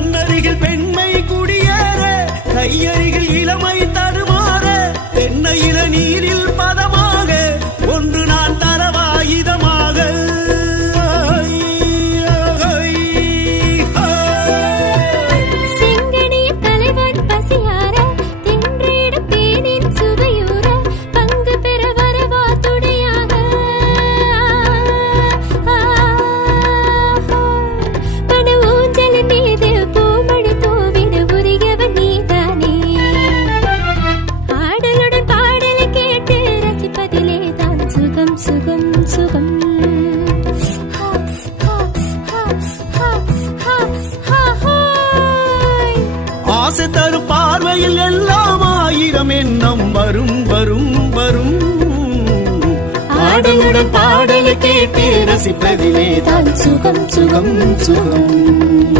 கண்ணருகில் பெண்மை குடியேற கையருகில் இளமை தடுமாற தென்னை இளநீரில் பதமாக ஒன்று நான் தரவாயுதமாக ஆசை தரும் பார்வையில் எல்லாம் ஆயிரம் எண்ணம் வரும் வரும் வரும் ஆடலுடன் பாடலை கேட்டு ரசிப்பதிலே தான் சுகம் சுகம் சுகம்.